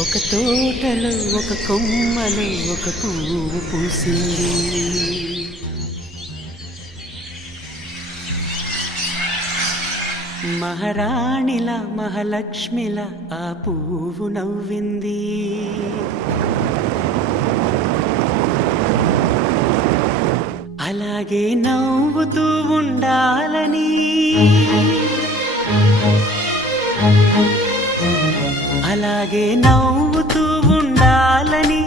ఒక తోటలో ఒక కొమ్మలో ఒక పువ్వు పూసింది. మహారాణిలా మహాలక్ష్మిలా ఆ పువ్వు నవ్వింది. అలాగే నవ్వుతూ ఉండాలని, అలాగే నవ్వుతూ ఉండాలని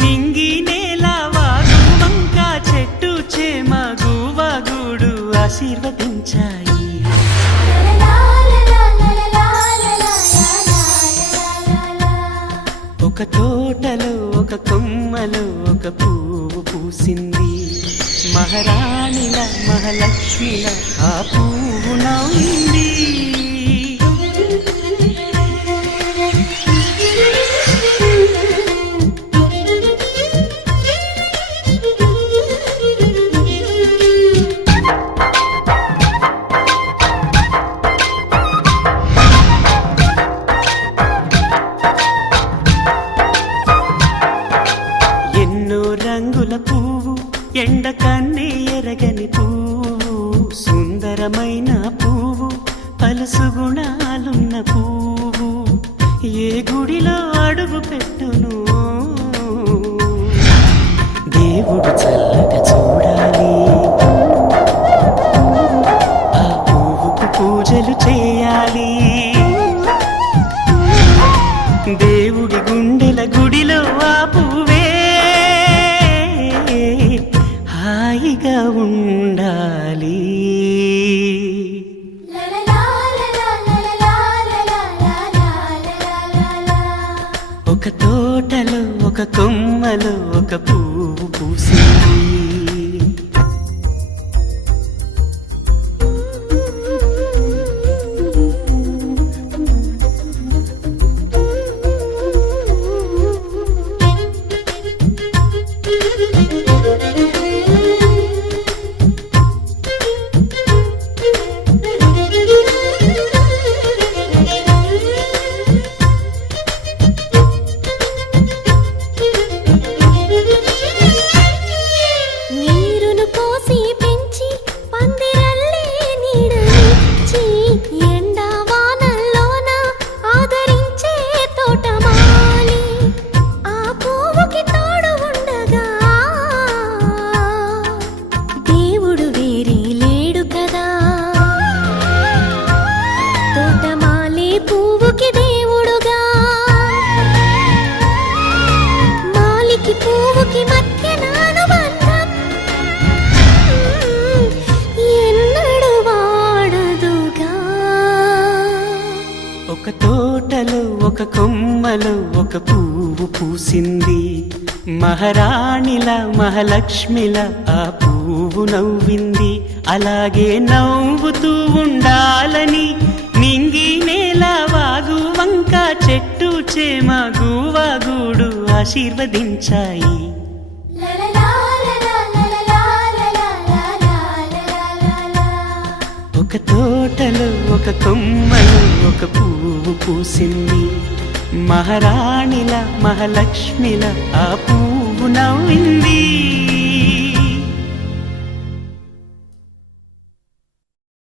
నింగి నేల వాగు వంక చెట్టు చేమ గువగూడు ఆశీర్వదించాయి. ఒక తోటలో ఒక కొమ్మలో ఒక పువ్వు పూసింది. మహారాణిల మహాలక్ష్మిల ఆ పువ్వు నవ్వింది. రంగుల పువ్వు, ఎండ కన్నే ఎరగని పువ్వు, సుందరమైన పువ్వు, పలుసు గుణాలున్న పువ్వు, ఏ గుడిలో అడుగు పెట్టును దేవుడు చల్లగా చూడాలి. ఆ పువ్వుకు పూజలు చేయాలి. దేవుడి గుండెల గుడిలో ఆ పువ్వే హాయిగా ఉండాలి. ఒక తోటలో ఒక కొమ్మలో ఒక పువ్వు పూసింది. ఒక తోటలో ఒక కొమ్మలో ఒక పువ్వు పూసింది. మహారాణిల మహాలక్ష్మిల ఆ పువ్వు నవ్వింది. అలాగే నవ్వుతూ ఉండాలని నింగి నేల వాగు వంక చెట్టు చేమ గువగూడు ఆశీర్వదించాయి. ఒక తోటలో ఒక కొమ్మలో ఒక పువ్వు పూసింది. మహారాణిల మహాలక్ష్మిల ఆ పువ్వు నవ్వింది.